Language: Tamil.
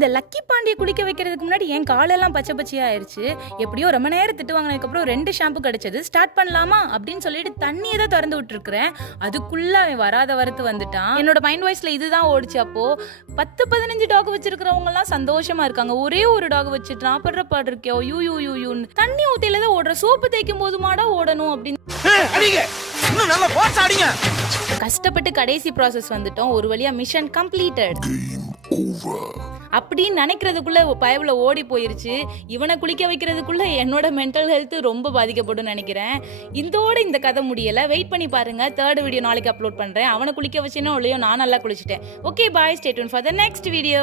இந்த லக்கி பாண்டியை குளிக்க வைக்கிறதுக்கு முன்னாடி என் காலெல்லாம் பச்சை பச்சையா ஆயிடுச்சு. எப்படியோ ரொம்ப நேரம் திட்டு வாங்கினதுக்கப்புறம் 2 ஷாம்பு கிடைச்சது. ஸ்டார்ட் பண்ணலாமா அப்படின்னு சொல்லிட்டு தண்ணியை தான் திறந்து விட்டுருக்கிறேன். அதுக்குள்ள அவன் வராத வரத்து வந்துட்டான். என்னோட மைண்ட் வாய்ஸ்ல இதுதான் ஓடிச்சு. அப்போ 10-15 டாக் வச்சிருக்கிறவங்க எல்லாம் சந்தோஷமா இருக்காங்க. ஒரே ஒரு டாக் வச்சுட்டு நான் படுற பாடு இருக்கோ யூ யூ யூ யூன்னு தண்ணி ஊத்தில தான் ஓடுற. சோப்பு தேய்க்கும் போது மாடா ஓடணும் அப்படின்னு கஷ்டப்பட்டு கடைசி ப்ராசஸ் வந்துட்டோம். ஒரு வழியா மிஷன் கம்ப்ளீட்டட் அப்படின்னு நினைக்கிறதுக்குள்ள பயவுல ஓடி போயிருச்சு. இவனை குளிக்க வைக்கிறதுக்குள்ள என்னோட மென்டல் ஹெல்த் ரொம்ப பாதிக்கப்படும் நினைக்கிறேன். இதோட இந்த கதை முடியல. வெயிட் பண்ணி பாருங்க. 3rd வீடியோ நாளைக்கு அப்லோட் பண்றேன். அவனை குளிக்க வச்சேனோ இல்லையோ நான் நல்லா குளிச்சிட்டேன். Okay bye, stay tune for the next video.